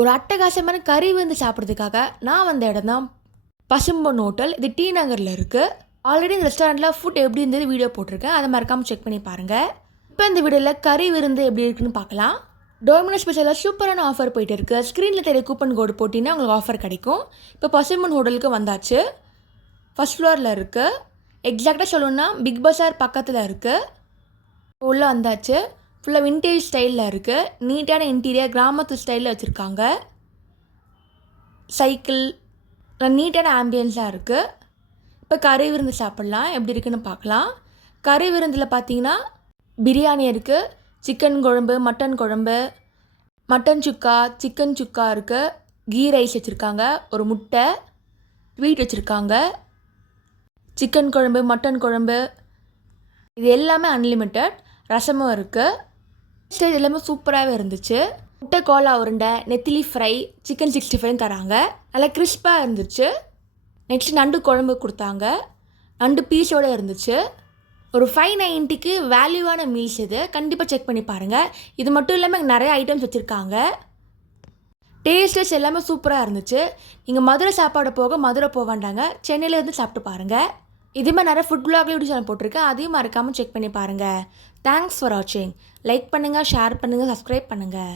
ஒரு அட்டகாசமான கறி வந்து சாப்பிட்றதுக்காக நான் வந்த இடம் தான் பசும்பொன் ஹோட்டல். இது டி நகரில் இருக்குது. ஆல்ரெடி இந்த ரெஸ்டாரண்ட்டில் ஃபுட் எப்படி இருந்தது வீடியோ போட்டிருக்கேன், அதை மறக்காமல் செக் பண்ணி பாருங்கள். இப்போ இந்த வீடியோவில் கறி விருந்து எப்படி இருக்குன்னு பார்க்கலாம். டொமினோஸ் ஸ்பெஷலாக சூப்பரான ஆஃபர் போயிட்டு இருக்குது. ஸ்க்ரீனில் தெரிய கூப்பன் கோடு போட்டிங்கன்னா உங்களுக்கு ஆஃபர் கிடைக்கும். இப்போ பசும்பொன் ஹோட்டலுக்கு வந்தாச்சு. ஃபஸ்ட் ஃப்ளோரில் இருக்குது. எக்ஸாக்டாக சொல்லணுன்னா பிக் பஸார் பக்கத்தில் இருக்குது. உள்ளே வந்தாச்சு. ஃபுல்லாக விண்டேஜ் ஸ்டைலில் இருக்குது. நீட்டான இன்டீரியர் கிராமத்து ஸ்டைலில் வச்சுருக்காங்க. சைக்கிள் நீட்டான ஆம்பியன்ஸாக இருக்குது. இப்போ கறி விருந்து சாப்பிட்லாம், எப்படி இருக்குன்னு பார்க்கலாம். கறி விருந்தில் பார்த்தீங்கன்னா பிரியாணி இருக்குது, சிக்கன் குழம்பு, மட்டன் குழம்பு, மட்டன் சுக்கா, சிக்கன் சுக்கா இருக்குது, கீ ரைஸ் வச்சுருக்காங்க, ஒரு முட்டை, ஸ்வீட் வச்சுருக்காங்க, சிக்கன் குழம்பு, மட்டன் குழம்பு, இது எல்லாமே அன்லிமிட்டட். ரசமும் இருக்குது. ஸ்டேஜ் எல்லாமே சூப்பராகவே இருந்துச்சு. முட்டை கோலா உருண்டை, நெத்திலி ஃப்ரை, சிக்கன் 65 தராங்க. நல்லா கிறிஸ்பாக இருந்துச்சு. நெக்ஸ்ட் நண்டு குழம்பு கொடுத்தாங்க. நண்டு பீஸோடு இருந்துச்சு. ஒரு 590க்கு வேல்யூவான மீல்ஸ் இது. கண்டிப்பாக செக் பண்ணி பாருங்கள். இது மட்டும் இல்லாமல் நிறைய ஐட்டம்ஸ் வச்சுருக்காங்க. டேஸ்டஸ் எல்லாமே சூப்பராக இருந்துச்சு. நீங்கள் மதுரை சாப்பாடு போக மதுரை போக வேண்டாங்க, சென்னையிலேருந்து சாப்பிட்டு பாருங்கள். இதுமாதிரி நிறைய ஃபுட் vlog வீடியோ சேனல் போட்டிருக்கேன், அதையும் மறக்காமல் செக் பண்ணி பாருங்கள். தேங்க்ஸ் ஃபார் வாட்சிங். லைக் பண்ணுங்கள், ஷேர் பண்ணுங்கள், சப்ஸ்கிரைப் பண்ணுங்கள்.